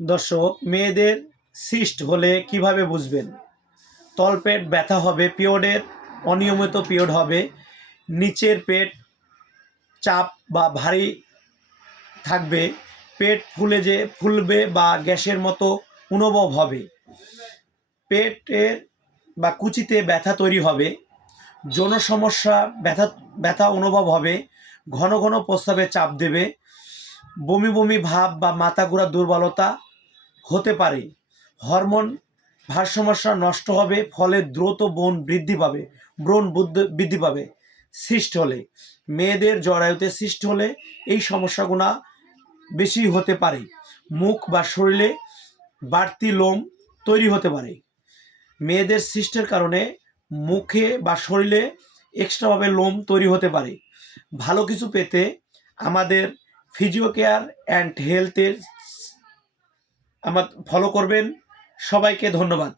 দর্শক, মেয়েদের সিস্ট হলে কিভাবে বুঝবেন? তলপেট ব্যথা হবে, পিরিয়ডের অনিয়মিত পিরিয়ড হবে, নিচের পেট চাপ বা ভারী থাকবে, পেট ফুলবে বা গ্যাসের মতো অনুভব হবে, পেটের বা কুচিতে ব্যথা তৈরি হবে, যৌন সমস্যা ব্যথা অনুভব হবে, ঘন ঘন প্রস্রাবে চাপ দেবে, বমি বমি ভাব বা মাথা ঘোরার দুর্বলতা হতে পারে, হরমোন ভারসাম্য নষ্ট হবে, ফলে দ্রুত ব্রণ বৃদ্ধি পাবে। সিস্ট হলে, মেয়েদের জরায়ুতে সিস্ট হলে এই সমস্যাগুলো বেশি হতে পারে। মুখ বা শরীরে বাড়তি লোম তৈরি হতে পারে। মেয়েদের সিস্টের কারণে মুখে বা শরীরে এক্সট্রাভাবে লোম তৈরি হতে পারে। ভালো কিছু পেতে আমাদের ফিজিওকেয়ার অ্যান্ড হেলথের ফলো করবেন। সবাইকে ধন্যবাদ।